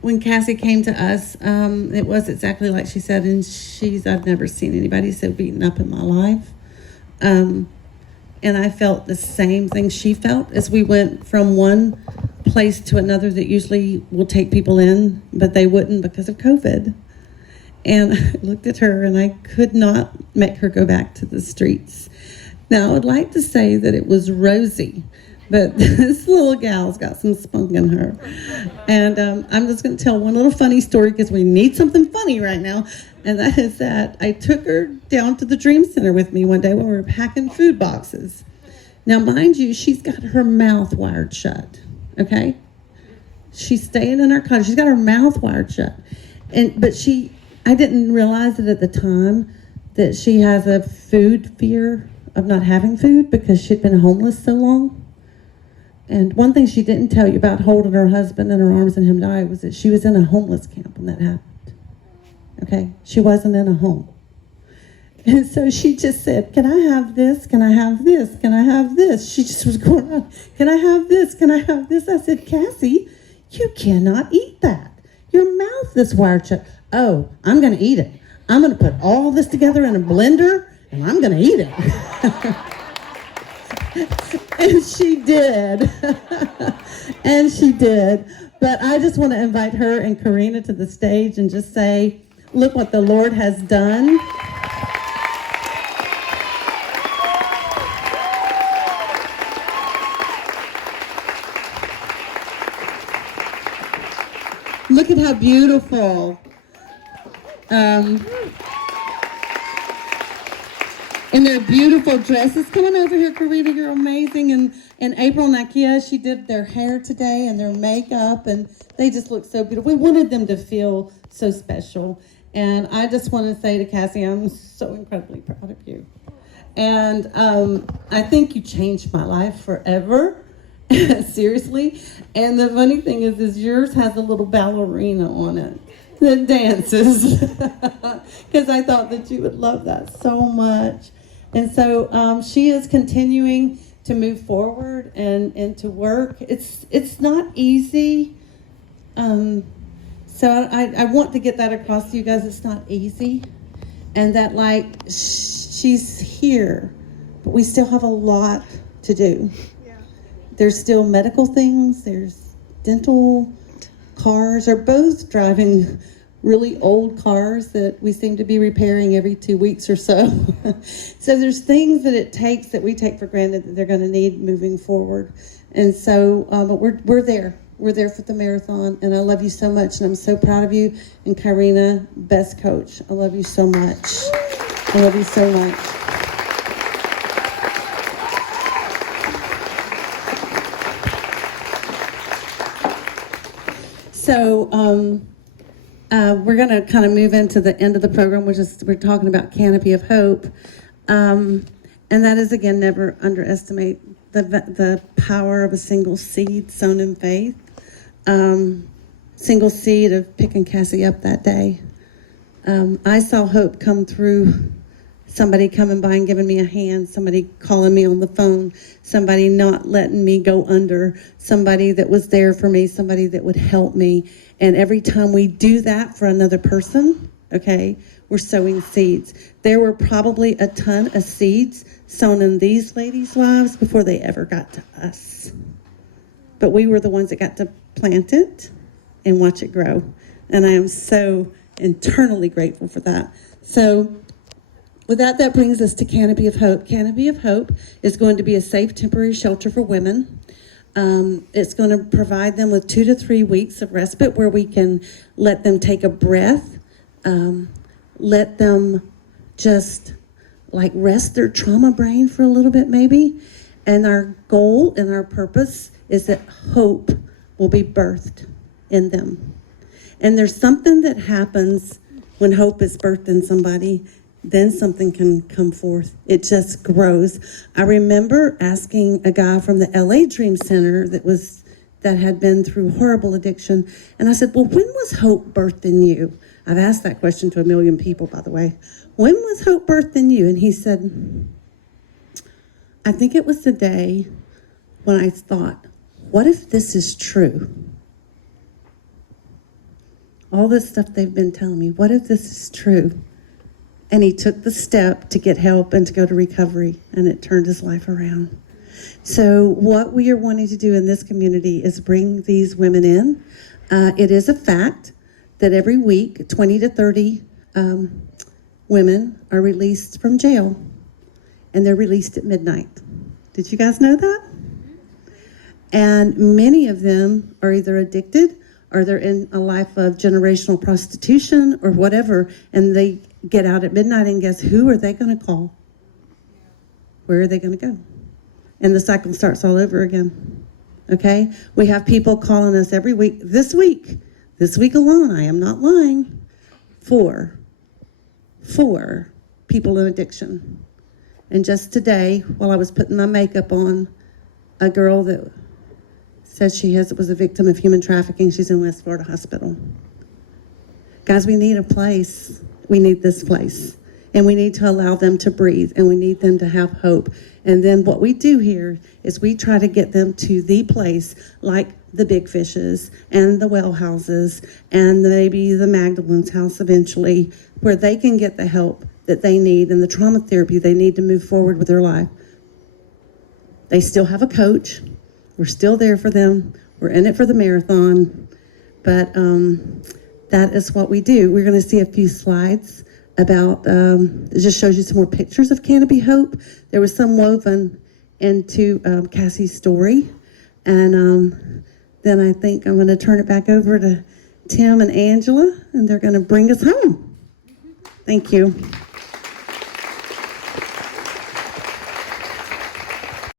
When Cassie came to us, it was exactly like she said, and I've never seen anybody so beaten up in my life. And I felt the same thing she felt as we went from one place to another that usually will take people in, but they wouldn't because of COVID. And I looked at her and I could not make her go back to the streets. Now, I would like to say that it was rosy, but this little gal's got some spunk in her. And I'm just going to tell one little funny story because we need something funny right now. And that is that I took her down to the Dream Center with me one day when we were packing food boxes. Now, mind you, she's got her mouth wired shut, okay? She's staying in her cottage. She's got her mouth wired shut. But I didn't realize it at the time that she has a food fear of not having food because she'd been homeless so long. And one thing she didn't tell you about holding her husband in her arms and him die was that she was in a homeless camp when that happened. Okay? She wasn't in a home. And so she just said, can I have this? Can I have this? Can I have this? She just was going on, can I have this? Can I have this? I said, Cassie, you cannot eat that. Your mouth is wired shut. Oh, I'm going to eat it. I'm going to put all this together in a blender, and I'm going to eat it. And she did. And she did. But I just want to invite her and Karina to the stage and just say, look what the Lord has done. Look at how beautiful. And their beautiful dresses. Come on over here, Karina, you're amazing. And April and Nakia, she did their hair today and their makeup, and they just look so beautiful. We wanted them to feel so special. And I just want to say to Cassie, I'm so incredibly proud of you. And I think you changed my life forever. Seriously. And the funny thing is yours has a little ballerina on it that dances. Because I thought that you would love that so much. And so she is continuing to move forward and to work. It's not easy. So I want to get that across to you guys. It's not easy. And that she's here, but we still have a lot to do. There's still medical things, there's dental, cars are both driving really old cars that we seem to be repairing every 2 weeks or so. So there's things that it takes that we take for granted that they're going to need moving forward. And so, but we're there. We're there for the marathon, and I love you so much, and I'm so proud of you. And Karina, best coach. I love you so much. I love you so much. So we're going to kind of move into the end of the program, we're talking about Canopy of Hope. And that is, again, never underestimate the power of a single seed sown in faith. Single seed of picking Cassie up that day. I saw hope come through somebody coming by and giving me a hand, somebody calling me on the phone, somebody not letting me go under, somebody that was there for me, somebody that would help me. And every time we do that for another person, okay, we're sowing seeds. There were probably a ton of seeds sown in these ladies' lives before they ever got to us. But we were the ones that got to plant it and watch it grow. And I am so internally grateful for that. So with that brings us to Canopy of Hope. Canopy of Hope is going to be a safe temporary shelter for women. It's going to provide them with 2 to 3 weeks of respite where we can let them take a breath, let them just rest their trauma brain for a little bit maybe. And our goal and our purpose is that hope will be birthed in them. And there's something that happens when hope is birthed in somebody. Then something can come forth. It just grows. I remember asking a guy from the LA Dream Center that had been through horrible addiction, and I said, well, when was hope birthed in you? I've asked that question to 1 million people, by the way. When was hope birthed in you? And he said, I think it was the day when I thought, what if this is true? All this stuff they've been telling me, what if this is true? And he took the step to get help and to go to recovery, and it turned his life around. So what we are wanting to do in this community is bring these women in. It is a fact that every week, 20 to 30 women are released from jail, and they're released at midnight. Did you guys know that? And many of them are either addicted or they're in a life of generational prostitution or whatever, and they get out at midnight, and guess who are they going to call? Where are they going to go? And the cycle starts all over again. Okay? We have people calling us every week. This week alone, I am not lying, four people in addiction. And just today, while I was putting my makeup on, a girl that said she was a victim of human trafficking, she's in West Florida Hospital. Guys, we need a place. We need this place. And we need to allow them to breathe, and we need them to have hope. And then what we do here is we try to get them to the place like the Big Fishes and the Well Houses and maybe the Magdalene's house eventually, where they can get the help that they need and the trauma therapy they need to move forward with their life. They still have a coach. We're still there for them. We're in it for the marathon. But that is what we do. We're going to see a few slides about, it just shows you some more pictures of Canopy Hope. There was some woven into Cassie's story. And then I think I'm going to turn it back over to Tim and Angela, and they're going to bring us home. Thank you.